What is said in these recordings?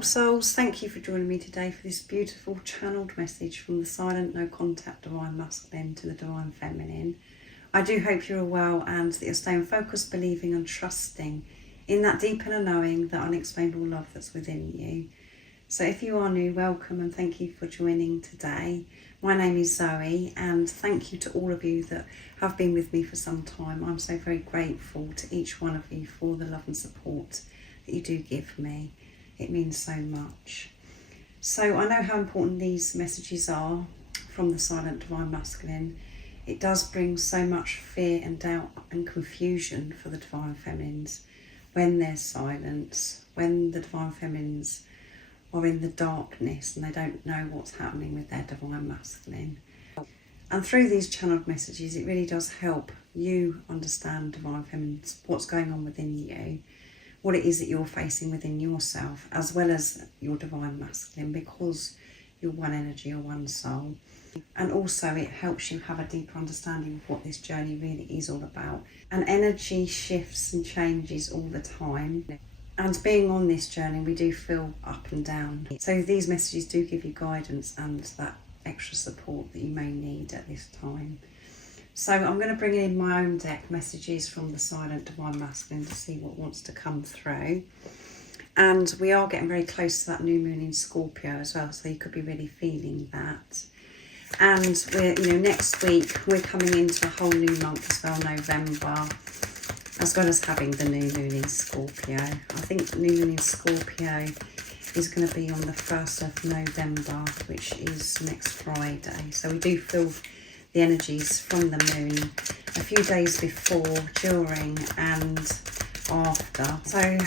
beautiful souls, thank you for joining me today for this beautiful channeled message from the silent, no contact divine masculine to the divine feminine. I do hope you're well and that you're staying focused, believing and trusting in that deep inner knowing, that unexplainable love that's within you. So if you are new, welcome and thank you for joining today. My name is Zoe and thank you to all of you that have been with me for some time. I'm so very grateful to each one of you for the love and support that you do give me. It means so much. So I know how important these messages are from the silent divine masculine. It does bring so much fear and doubt and confusion for the divine feminines when there's silence, when the divine feminines are in the darkness and they don't know what's happening with their divine masculine. And through these channeled messages, it really does help you understand, divine feminines, what's going on within you, what it is that you're facing within yourself, as well as your divine masculine, because you're one energy or one soul. And also it helps you have a deeper understanding of what this journey really is all about. And energy shifts and changes all the time. And being on this journey, we do feel up and down. So these messages do give you guidance and that extra support that you may need at this time. So I'm going to bring in my own deck, messages from the silent divine masculine, to see what wants to come through. And we are getting very close to that new moon in Scorpio as well, so you could be really feeling that. And we're, next week we're coming into a whole new month as well, November, as well as having the new moon in Scorpio. I think the new moon in Scorpio is going to be on the 1st of November, which is next Friday. So we do feel the energies from the moon a few days before, during and after. So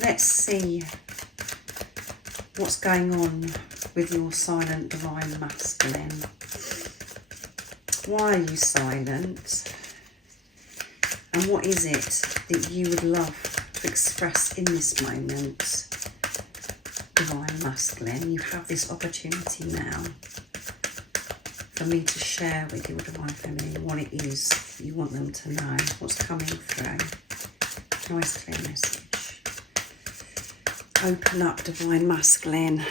let's see what's going on with your silent divine masculine. Why are you silent? And what is it that you would love to express in this moment, divine masculine? You have this opportunity now for me to share with your divine feminine what it is you want them to know, what's coming through. Nice clear message. Open up, divine masculine.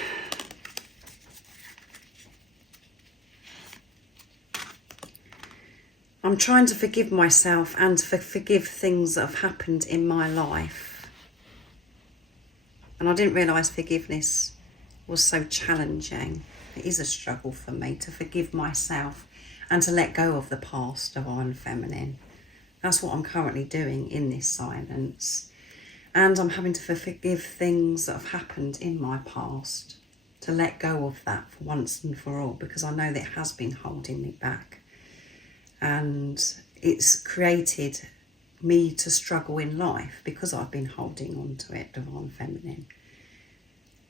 I'm trying to forgive myself and to forgive things that have happened in my life. And I didn't realise forgiveness was so challenging. It is a struggle for me to forgive myself and to let go of the past, divine feminine. That's what I'm currently doing in this silence. And I'm having to forgive things that have happened in my past, to let go of that for once and for all, because I know that it has been holding me back. And it's created me to struggle in life because I've been holding on to it, divine feminine.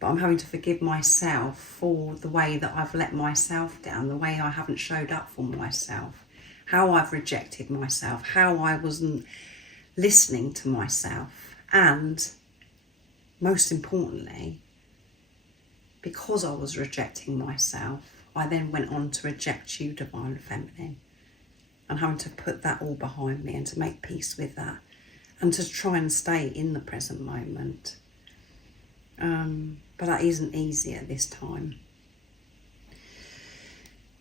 But I'm having to forgive myself for the way that I've let myself down, the way I haven't showed up for myself, how I've rejected myself, how I wasn't listening to myself. And most importantly, because I was rejecting myself, I then went on to reject you, divine feminine. And having to put that all behind me and to make peace with that and to try and stay in the present moment. But that isn't easy at this time.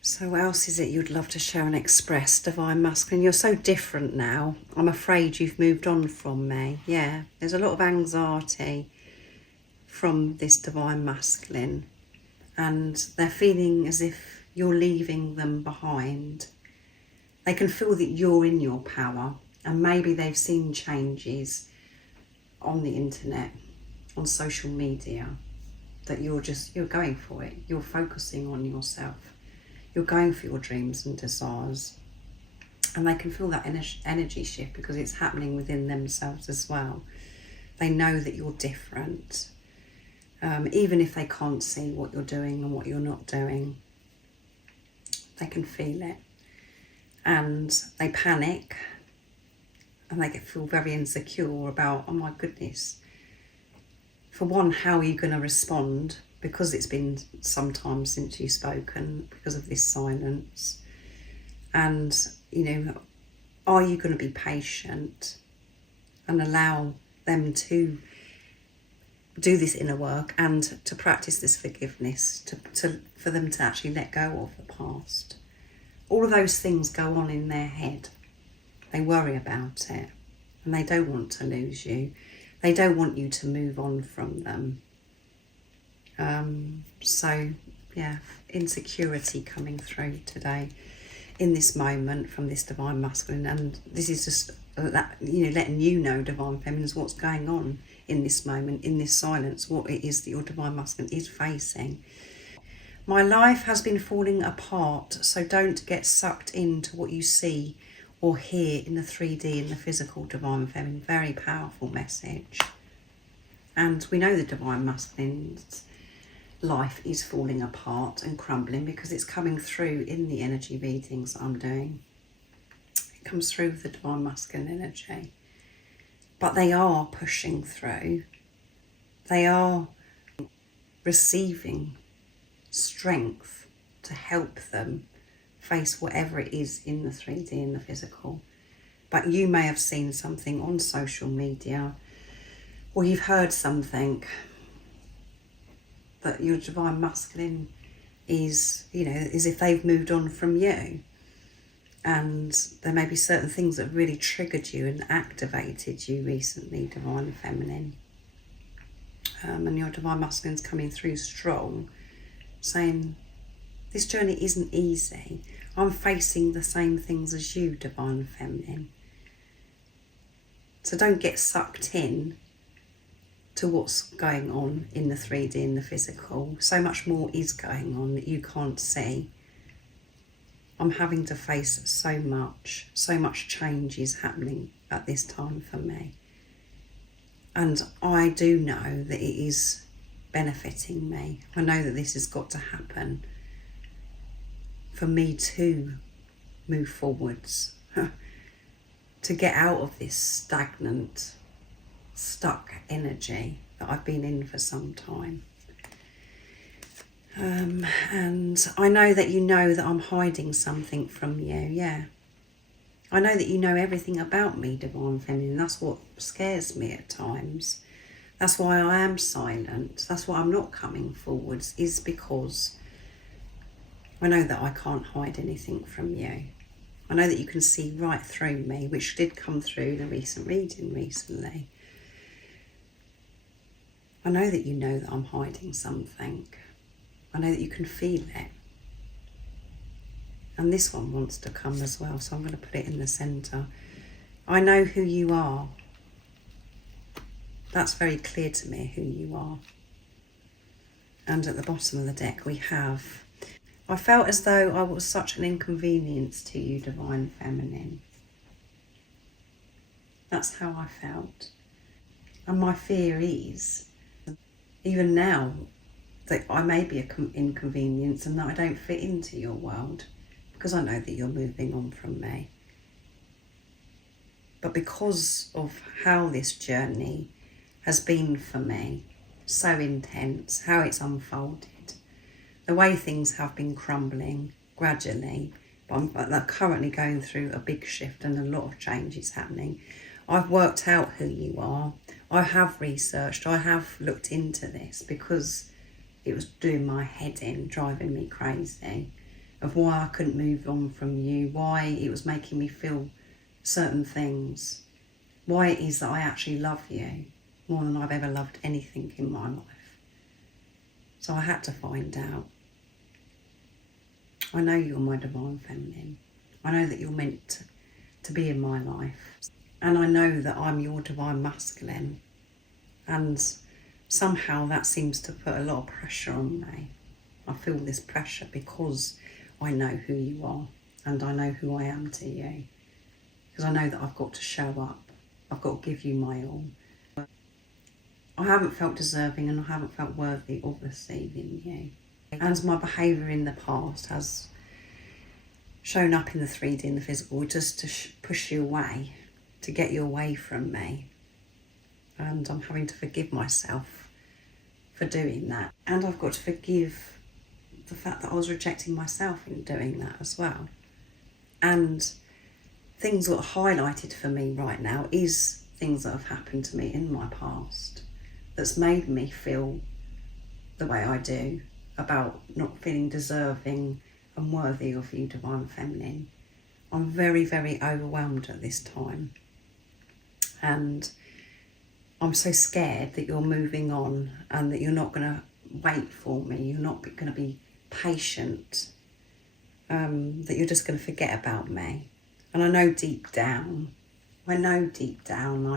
So what else is it you'd love to share and express, divine masculine? You're so different now. I'm afraid you've moved on from me. Yeah, there's a lot of anxiety from this divine masculine. And they're feeling as if you're leaving them behind. They can feel that you're in your power, and maybe they've seen changes on the internet, on social media, that you're going for it. You're focusing on yourself. You're going for your dreams and desires. And they can feel that energy shift because it's happening within themselves as well. They know that you're different, even if they can't see what you're doing and what you're not doing. They can feel it. And they panic and they feel very insecure about, oh my goodness. For one, how are you going to respond? Because it's been some time since you've spoken, because of this silence. And, are you going to be patient and allow them to do this inner work and to practice this forgiveness, for them to actually let go of the past. All of those things go on in their head. They worry about it and they don't want to lose you. They don't want you to move on from them. So yeah, insecurity coming through today in this moment from this divine masculine, and this is just that, letting you know, divine feminines, what's going on in this moment, in this silence, what it is that your divine masculine is facing. My life has been falling apart, so don't get sucked into what you see or hear in the 3D, in the physical, divine feminine. Very powerful message. And we know the divine masculine's life is falling apart and crumbling because it's coming through in the energy readings I'm doing. It comes through with the divine masculine energy. But they are pushing through. They are receiving strength to help them face whatever it is in the 3D, in the physical. But you may have seen something on social media, or you've heard something that your divine masculine is, as if they've moved on from you. And there may be certain things that really triggered you and activated you recently, divine feminine. And your divine masculine's coming through strong, saying, this journey isn't easy. I'm facing the same things as you, divine feminine. So don't get sucked in to what's going on in the 3D, in the physical. So much more is going on that you can't see. I'm having to face so much change is happening at this time for me. And I do know that it is benefiting me. I know that this has got to happen for me to move forwards, to get out of this stagnant, stuck energy that I've been in for some time. And I know that you know that I'm hiding something from you, yeah. I know that you know everything about me, divine feminine. That's what scares me at times. That's why I am silent. That's why I'm not coming forwards, is because I know that I can't hide anything from you. I know that you can see right through me, which did come through in a recent reading recently. I know that you know that I'm hiding something. I know that you can feel it. And this one wants to come as well, so I'm going to put it in the centre. I know who you are. That's very clear to me, who you are. And at the bottom of the deck we have, I felt as though I was such an inconvenience to you, divine feminine. That's how I felt. And my fear is, even now, that I may be an inconvenience and that I don't fit into your world, because I know that you're moving on from me. But because of how this journey has been for me, so intense, how it's unfolded, the way things have been crumbling gradually, but I'm currently going through a big shift and a lot of changes happening. I've worked out who you are. I have researched, I have looked into this because it was doing my head in, driving me crazy, of why I couldn't move on from you, why it was making me feel certain things, why it is that I actually love you more than I've ever loved anything in my life. So I had to find out. I know you're my divine feminine. I know that you're meant to be in my life. And I know that I'm your divine masculine. And somehow that seems to put a lot of pressure on me. I feel this pressure because I know who you are and I know who I am to you. Because I know that I've got to show up. I've got to give you my all. I haven't felt deserving and I haven't felt worthy of receiving you. And my behaviour in the past has shown up in the 3D, in the physical, just to push you away, to get you away from me. And I'm having to forgive myself for doing that. And I've got to forgive the fact that I was rejecting myself in doing that as well. And things that are highlighted for me right now is things that have happened to me in my past that's made me feel the way I do about not feeling deserving and worthy of you, Divine Feminine. I'm very, very overwhelmed at this time. And I'm so scared that you're moving on and that you're not going to wait for me. You're not going to be patient. That you're just going to forget about me. And I know deep down, I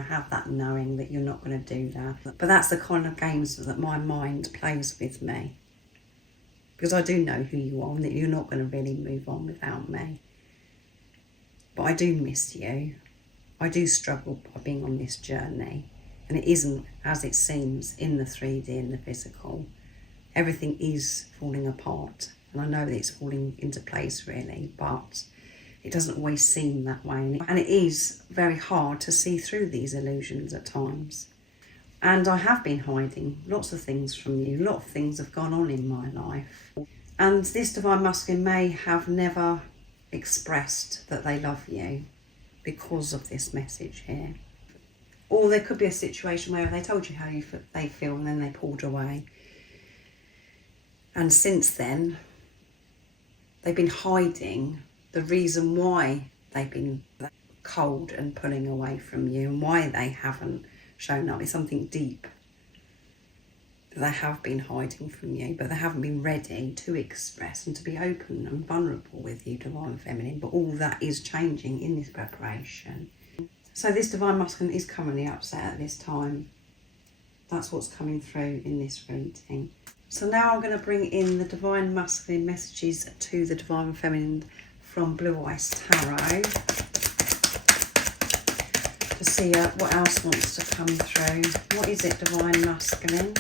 have that knowing that you're not going to do that. But that's the kind of games that my mind plays with me. Because I do know who you are and that you're not going to really move on without me. But I do miss you. I do struggle by being on this journey. And it isn't as it seems in the 3D, in the physical. Everything is falling apart. And I know that it's falling into place really, but it doesn't always seem that way. And it is very hard to see through these illusions at times. And I have been hiding lots of things from you. A lot of things have gone on in my life. And this Divine Masculine may have never expressed that they love you because of this message here. Or there could be a situation where they told you how they feel and then they pulled away. And since then, they've been hiding the reason why they've been cold and pulling away from you and why they haven't shown up. It's something deep that they have been hiding from you, but they haven't been ready to express and to be open and vulnerable with you, Divine Feminine. But all that is changing in this preparation. So this Divine Masculine is currently upset at this time. That's what's coming through in this reading. So now I'm going to bring in the Divine Masculine messages to the Divine Feminine from Blue Ice Tarot to see what else wants to come through. What is it, Divine Masculine?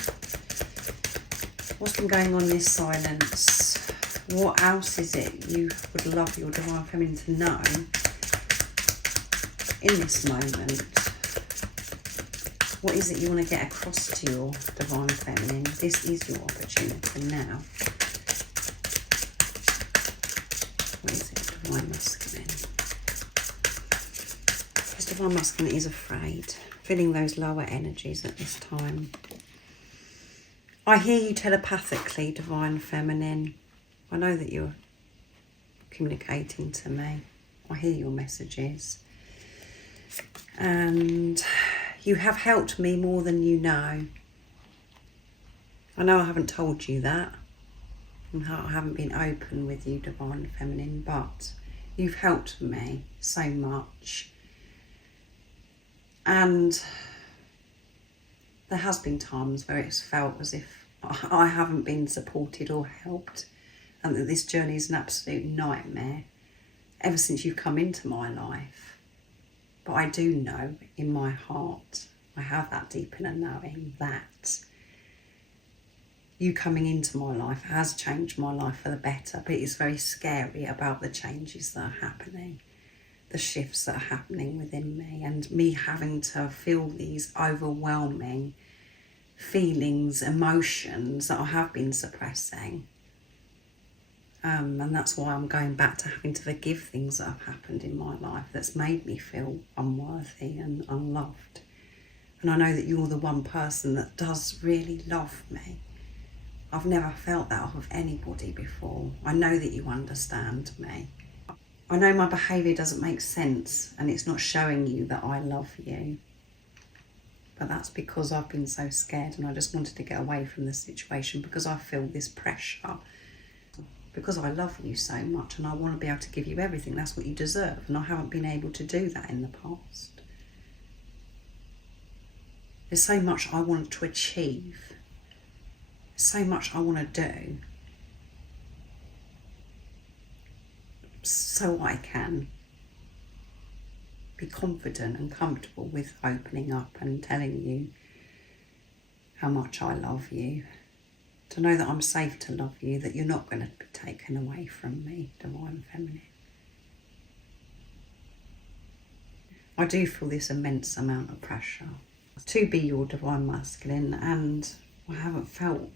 What's been going on in this silence? What else is it you would love your Divine Feminine to know in this moment? What is it you want to get across to your Divine Feminine? This is your opportunity now. What is it, Divine Masculine? This Divine Masculine is afraid, feeling those lower energies at this time. I hear you telepathically, Divine Feminine. I know that you're communicating to me. I hear your messages. And you have helped me more than you know. I know I haven't told you that. And I haven't been open with you, Divine Feminine, but you've helped me so much. And there has been times where it's felt as if I haven't been supported or helped, and that this journey is an absolute nightmare ever since you've come into my life. But I do know in my heart, I have that deep inner knowing that you coming into my life has changed my life for the better, but it's very scary about the changes that are happening, the shifts that are happening within me, and me having to feel these overwhelming feelings, emotions that I have been suppressing. And that's why I'm going back to having to forgive things that have happened in my life that's made me feel unworthy and unloved. And I know that you're the one person that does really love me. I've never felt that of anybody before. I know that you understand me. I know my behaviour doesn't make sense and it's not showing you that I love you. But that's because I've been so scared and I just wanted to get away from the situation because I feel this pressure. Because I love you so much and I want to be able to give you everything. That's what you deserve. And I haven't been able to do that in the past. There's so much I want to achieve. So much I want to do. So I can be confident and comfortable with opening up and telling you how much I love you. To know that I'm safe to love you, that you're not going to be taken away from me, Divine Feminine. I do feel this immense amount of pressure to be your Divine Masculine, and I haven't felt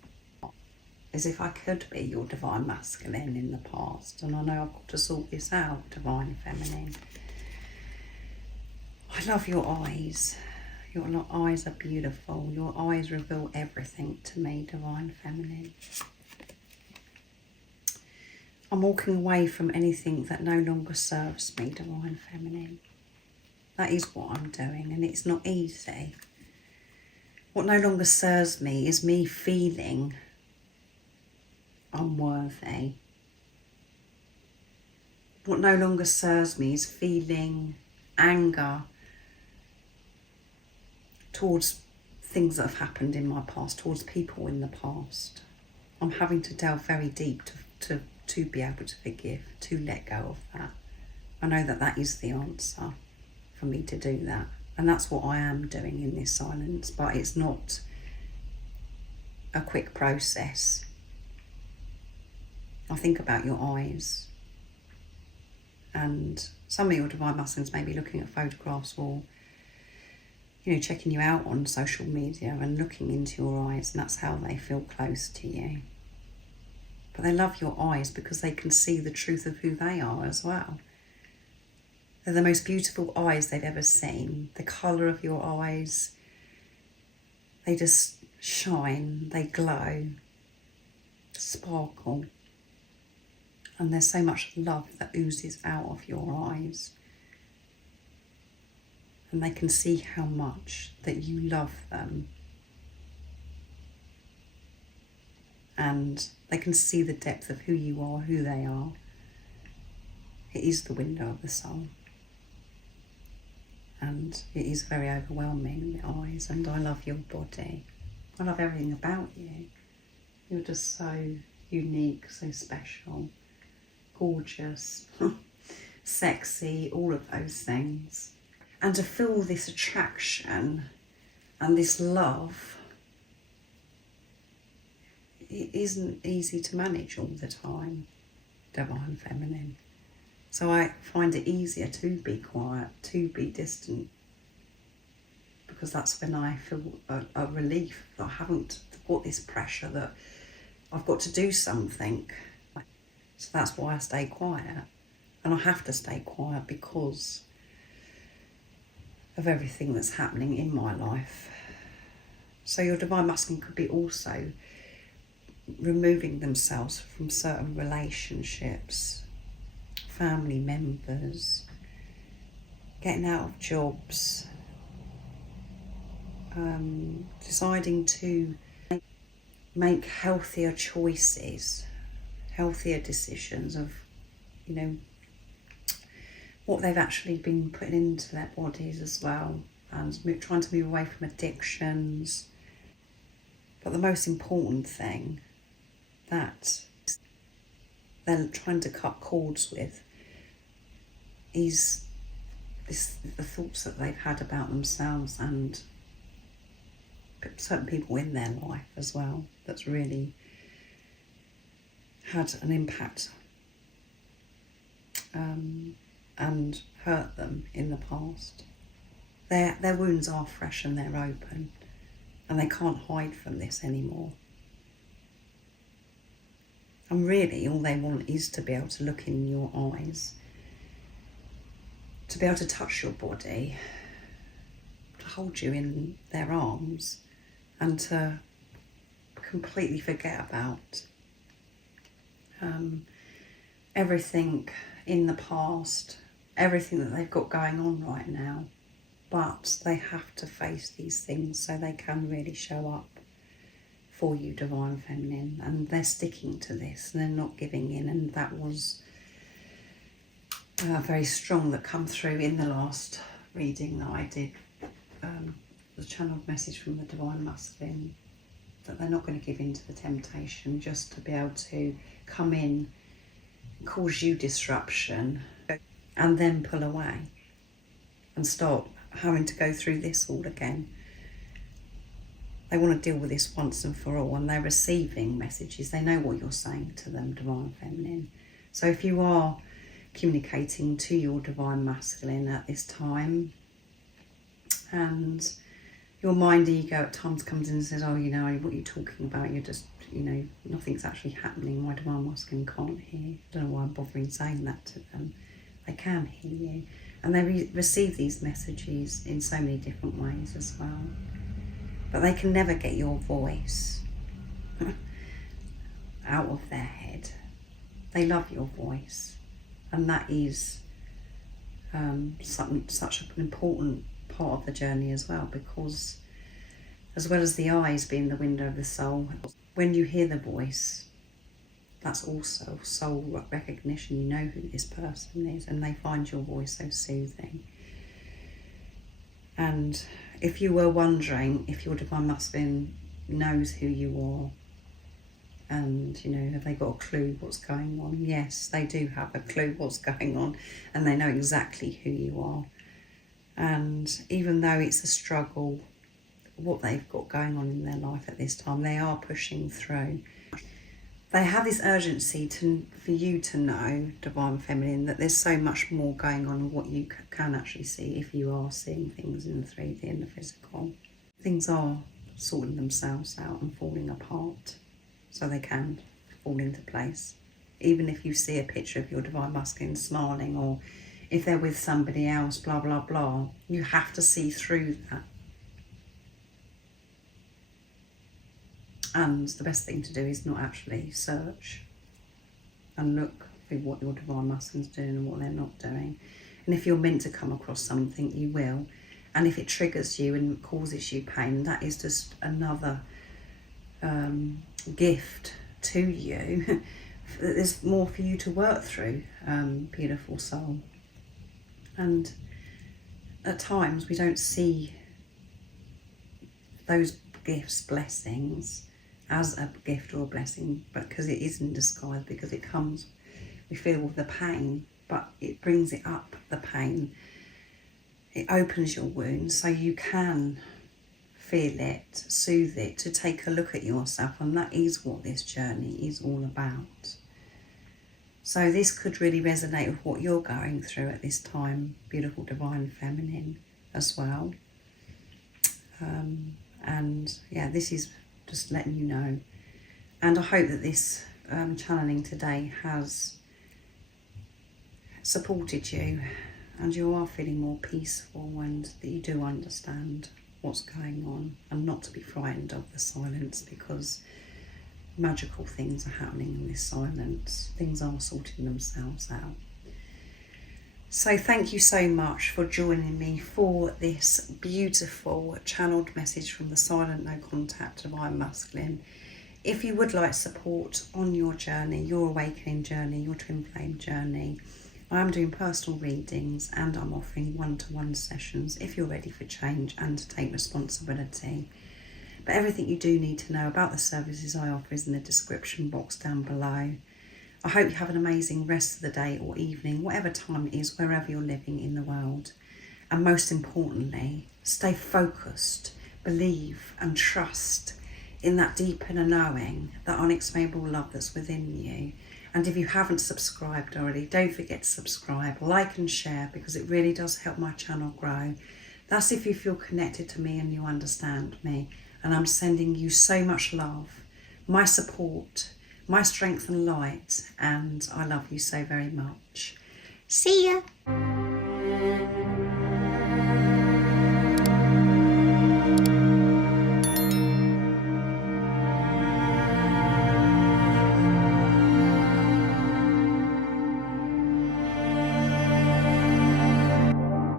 as if I could be your Divine Masculine in the past, and I know I've got to sort this out, Divine Feminine. I love your eyes Your eyes are beautiful. Your eyes reveal everything to me, Divine Feminine. I'm walking away from anything that no longer serves me, Divine Feminine. That is what I'm doing, and it's not easy. What no longer serves me is me feeling unworthy. What no longer serves me is feeling anger towards things that have happened in my past, towards people in the past. I'm having to delve very deep to be able to forgive, to let go of that. I know that that is the answer for me to do that. And that's what I am doing in this silence, but it's not a quick process. I think about your eyes, and some of your Divine Masculines may be looking at photographs or, you know, checking you out on social media and looking into your eyes, and that's how they feel close to you. But they love your eyes because they can see the truth of who they are as well. They're the most beautiful eyes they've ever seen. The colour of your eyes, they just shine, they glow, sparkle. And there's so much love that oozes out of your eyes. And they can see how much that you love them. And they can see the depth of who you are, who they are. It is the window of the soul. And it is very overwhelming, the eyes, and I love your body. I love everything about you. You're just so unique, so special, gorgeous, sexy, all of those things. And to feel this attraction and this love, it isn't easy to manage all the time, Divine Feminine. So I find it easier to be quiet, to be distant, because that's when I feel a relief that I haven't got this pressure that I've got to do something. So that's why I stay quiet. And I have to stay quiet because of everything that's happening in my life. So your Divine Masculine could be also removing themselves from certain relationships, family members, getting out of jobs, deciding to make healthier choices, healthier decisions of, you know, what they've actually been putting into their bodies as well, and trying to move away from addictions. But the most important thing that they're trying to cut cords with is the thoughts that they've had about themselves and certain people in their life as well that's really had an impact and hurt them in the past. Their wounds are fresh and they're open, and they can't hide from this anymore. And really all they want is to be able to look in your eyes, to be able to touch your body, to hold you in their arms, and to completely forget about everything in the past, everything that they've got going on right now. But they have to face these things so they can really show up for you, Divine Feminine, and they're sticking to this and they're not giving in. And that was very strong that come through in the last reading that I did, the channeled message from the Divine Masculine, that they're not going to give in to the temptation just to be able to come in, cause you disruption, and then pull away and stop having to go through this all again. They want to deal with this once and for all, and they're receiving messages. They know what you're saying to them, Divine Feminine. So if you are communicating to your Divine Masculine at this time, and your mind ego at times comes in and says, oh, you know, what are you talking about? You're just, you know, nothing's actually happening. My Divine Masculine can't hear. I don't know why I'm bothering saying that to them. They can hear you. And they receive these messages in so many different ways as well. But they can never get your voice out of their head. They love your voice. And that is such an important part of the journey as well, because as well as the eyes being the window of the soul, when you hear the voice, that's also soul recognition. You know who this person is, and they find your voice so soothing. And if you were wondering if your divine masculine knows who you are, and you know, have they got a clue what's going on? Yes, they do have a clue what's going on, and they know exactly who you are. And even though it's a struggle, what they've got going on in their life at this time, they are pushing through. They have this urgency for you to know, Divine Feminine, that there's so much more going on than what you can actually see if you are seeing things in the 3D and the physical. Things are sorting themselves out and falling apart, so they can fall into place. Even if you see a picture of your Divine Masculine smiling, or if they're with somebody else, blah, blah, blah, you have to see through that. And the best thing to do is not actually search and look for what your Divine Masculine's doing and what they're not doing. And if you're meant to come across something, you will. And if it triggers you and causes you pain, that is just another gift to you. There's more for you to work through, beautiful soul. And at times we don't see those gifts, blessings, as a gift or a blessing, but because it is in disguise, because it comes, we feel the pain, but it brings it up, the pain. It opens your wound so you can feel it, soothe it, to take a look at yourself, and that is what this journey is all about. So this could really resonate with what you're going through at this time, beautiful Divine Feminine, as well. And yeah, this is just letting you know. And I hope that this channeling today has supported you, and you are feeling more peaceful, and that you do understand what's going on, and not to be frightened of the silence, because magical things are happening in this silence. Things are sorting themselves out. So thank you so much for joining me for this beautiful channeled message from the Silent No Contact Divine Masculine. If you would like support on your journey, your awakening journey, your twin flame journey, I am doing personal readings, and I'm offering one-to-one sessions if you're ready for change and to take responsibility. But everything you do need to know about the services I offer is in the description box down below. I hope you have an amazing rest of the day or evening, whatever time it is, wherever you're living in the world. And most importantly, stay focused, believe and trust in that deep inner knowing, that unexplainable love that's within you. And if you haven't subscribed already, don't forget to subscribe, like and share, because it really does help my channel grow. That's if you feel connected to me and you understand me. And I'm sending you so much love, my support, my strength and light, and I love you so very much. See ya!